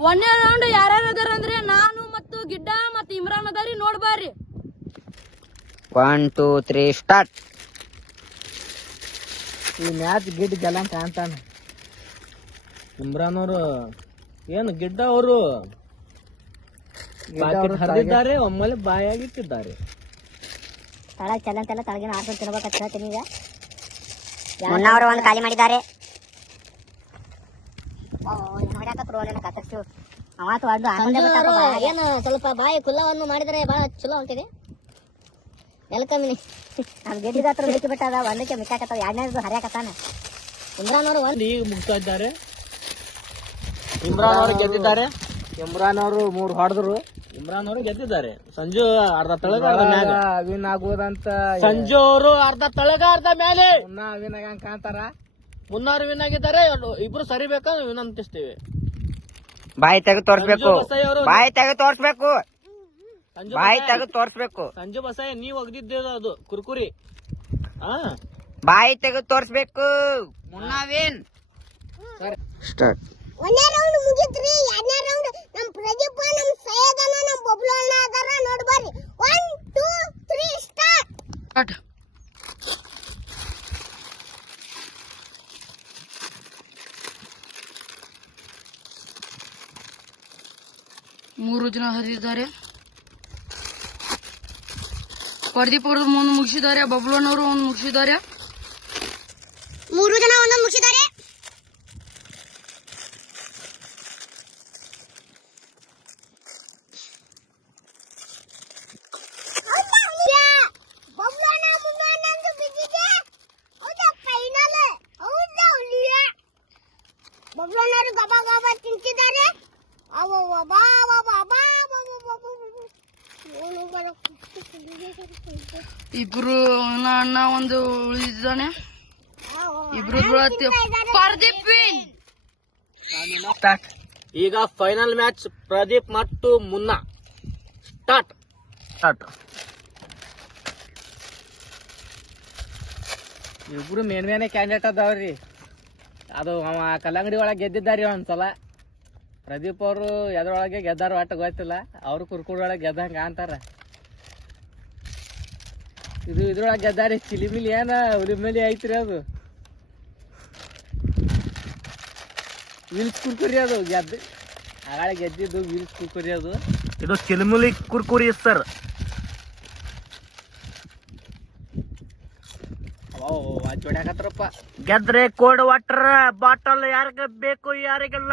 ಒಂದನೇ ರೌಂಡ್ ಯಾರ್ಯಾರು ಅದಾರ ಅಂದ್ರೆ ನಾನು ಮತ್ತು ಗಿಡ್ಡ ಮತ್ತು ಇಮ್ರಾನ್ ಅದಾರಿ ನೋಡ್ಬಾರ್ರಿ ಒನ್ ಟೂ ತ್ರೀ ಸ್ಟಾರ್ಟ್ ಈ ಮ್ಯಾಚ್ ಗಿಡ್ ಗೆಲ್ಲ ಅಂತ ಕಾಣ್ತಾನೆ ಇಮ್ರಾನ್ ಅವರು ಏನು ಗಿಡ್ಡ ಅವರು ಹರಿದಿದ್ದಾರೆ ಒಮ್ಮೆ ಬಾಯಾಗಿಟ್ಟಿದ್ದಾರೆ ತಳ ಚಲಂತೆಲ್ಲ ತಳಗಿನ ಆರ್ಕೊಂಡು ತಿನ್ಬೇಕಂತ ಹೇಳ್ತೀನಿ ಈಗ. ಮುನ್ನ ಅವರು ಒಂದು ಖಾಲಿ ಮಾಡಿದ್ದಾರೆ. ಅವತ್ತು ಅಡ್ಡು ಏನು ಸ್ವಲ್ಪ ಬಾಯಿ ಕುಲ್ಲವನ್ನು ಮಾಡಿದರೆ ಬಹಳ ಚಲೋ ಅಂತಿದೆ. ವೆಲ್ಕಮ್ ನಮ್ ಗೆದ್ದಿದ ಹತ್ರ ಮಿಕ್ಕಿ ಬಿಟ್ಟದ ಒಂದಕ್ಕೆ ಮಿಕ್ಕಾಕತ್ತಾವ ಎರಡನೇದು ಹರಿಯಾಕತ್ತಾನ. ಇಮ್ರಾನ್ ಅವರು ಒಂದು ಈಗ ಮುಗ್ತಾ ಇದ್ದಾರೆ. ಇಮ್ರಾನ್ ಅವರು ಗೆದ್ದಿದ್ದಾರೆ. ಇಮ್ರಾನ್ ಅವರು ಮೂರು ಹೊಡೆದ್ರು. ಇಮ್ರಾನ್ ಅವರು ಗೆದ್ದಿದ್ದಾರೆ. ಸಂಜು ಅರ್ಧ ತಳಗ ಅರ್ಧ ಮ್ಯಾಗ. ವಿನ್ ಆಗೋದಂತ ಸಂಜು ಅವರು ಅರ್ಧ ತಳಗ ಅರ್ಧ ಮೇಲೆ ಮುನ್ನ ವಿನ್ ಆಗಂಗ್ ಕಾಣ್ತಾರ? ಮುನ್ನಾರು ವಿನ್ ಆಗಿದ್ದಾರೆ. ಇಬ್ರು ಇಬ್ರು ಸರಿಬೇಕಾ ವಿನಂತಿಸ್ತೀವಿ ಬಾಯಿ ತೆಗೆದು ತೋರ್ಸ್ಬೇಕು. ಅವರು ಬಾಯಿ ತೆಗೆದು ತೋರ್ಸ್ಬೇಕು. ಸಂಜು ಬಾಯಿ ಬಸಾಯಿ- ತೆಗೆದು ತೋರ್ಸ್ಬೇಕು. ಸಂಜು ಬಸಾಯ ನೀವ್ ಒಗ್ದಿದ್ದೇದ ಅದು ಕುರ್ಕುರಿ. ಹಾ. ಬಾಯಿ ತೆಗೆದು ತೋರ್ಸ್ಬೇಕು. ಮುನ್ನಾವೇನ್? ಸ್ಟಾರ್ಟ್ ಒಂದೇ ರೌಂಡ್ ಮುಗಿತ್ರಿ ಎರಡನೇ ರೌಂಡ್ ನಮ್ ಪ್ರದೀಪ ನಮ್ ಸೈಯದನ ನಮ್ ಬಬ್ಲು ಅಣ್ಣ ಅದಾರ. ನೋಡ್ಬರ್ರಿ ಒನ್ ಟೂ ತ್ರೀ ಸ್ಟಾರ್ಟ್ ಮೂರು ಜನ ಹರಿದಿದ್ದಾರೆ. ಪ್ರದೀಪ್ ಅವರು ಒಂದು ಮುಗಿಸಿದ್ದಾರೆ. ಬಬಲನವರು ಒಂದು ಮುಗಿಸಿದ್ದಾರೆ. ಮೂರು ಜನ ಇಬ್ರು ಅಣ್ಣ ಒಂದು ಉಳಿದಿದ್ದಾನೆ ಇಬ್ರು. ಪ್ರದೀಪ್. ಈಗ ಫೈನಲ್ ಮ್ಯಾಚ್ ಪ್ರದೀಪ್ ಮತ್ತು ಮುನ್ನ. ಸ್ಟಾರ್ಟ್. ಸ್ಟಾರ್ಟ್. ಇಬ್ರು ಮೇನ್ ಮೇನೆ ಕ್ಯಾಂಡಿಡೇಟ್ ಅದಾವ್ರಿ. ಅದು ಅವ ಕಲ್ಲಂಗಡಿ ಒಳಗೆ ಗೆದ್ದಿದ್ದಾರಿ ಒಂದ್ಸಲ. ಪ್ರದೀಪ್ ಅವರು ಎದ್ರೊಳಗೆ ಗೆದ್ದಾರ ಒಟ್ಟು ಗೊತ್ತಿಲ್ಲ. ಅವ್ರು ಕುರ್ಕುಡೊಳಗೆ ಗೆದ್ದಂಗ ಕಾಣ್ತಾರ ಇದು ಇದ್ರೊಳಗೆ ಗದ್ದಾರಿ ಚಿಲಿಮಿಲಿ ಏನ ಉಲಿಮಿಲಿ ಐತ್ರಿ ಅದು. ವಿಲ್ಸ್ ಕುರ್ಕುರಿ ಅದು ಗೆದ್ದ ಆಗಾಳೆ ಗೆದ್ದಿದ್ದು ವಿಲ್ಸ್ ಕುರ್ಕುರಿ ಅದು. ಇದು ಚಿಲ್ಮುಲಿ ಕುರ್ಕುರಿ ಸರ್ ಹೊಡ್ಯಾಕತ್ರಪ್ಪ ಗೆದ್ರೆ ಕೋಲ್ಡ್ ವಾಟರ್ ಬಾಟಲ್ ಯಾರಿಗ ಬೇಕು ಯಾರಿಗೆಲ್ಲ.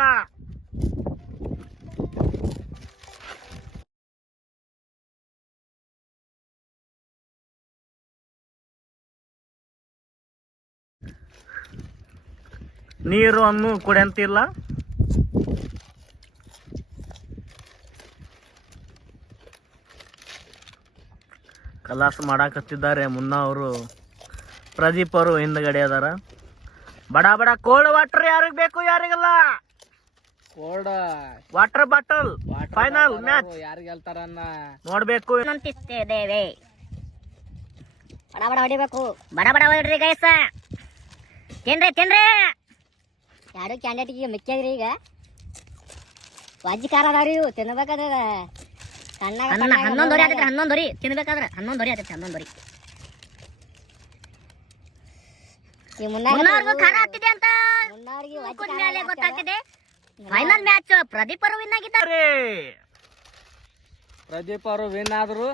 ನೀರು ಅನ್ನು ಕುಡಿಯಂತಿಲ್ಲ. ಕಲಾಸ ಮಾಡಾಕತ್ತಿದ್ದಾರೆ. ಮುನ್ನ ಅವರು ಪ್ರದೀಪ್ ಅವರು ಹಿಂದ್ಗಡೆ ಅದಾರ. ಬಡ ಬಡ ಕೋಲ್ಡ್ ವಾಟರ್ ಯಾರಿಗ್ ಬೇಕು ಯಾರಿಗಲ್ಲ. Cold. Water bottle. Final match. ಯಾರಿಗೆ ನೋಡ್ಬೇಕು. ಬಡ ಬಡ ಹೊಡಿಬೇಕು. ಬಡ ಬಡ ಹೊಡ್ರಿ ಗೈಸ. ತಿನ್ರಿ ತಿನ್ರಿ. ಎರಡು ಕ್ಯಾಂಡಿಡೇಟ್ಗೆ ಮಿಕ್ಕಿದ್ರಿ ಈಗ? ವಜ್ಜಿ ಖಾರ ಅದಾವ್ರಿ ಇವು ತಿನ್ಬೇಕಾದ್ರೆ ಹನ್ನೊಂದು ಹೊರಿ ಆತೈತ್ರಿ ಹನ್ನೊಂದು ಹೊರಿ ತಿನ್ಬೇಕಾದ್ರೆ. ಹನ್ನೊಂದು ಹೊರಿ ಆತೈತಿ ಹನ್ನೊಂದು ಹೊರಿ ಫೈನಲ್ ಮ್ಯಾಚ್ ಪ್ರದೀಪ್ ಅವರು ವಿನ್ ಆಗಿದ್ದಾರೆ. ಪ್ರದೀಪ್ ಅವರು ವಿನ್ ಆದ್ರು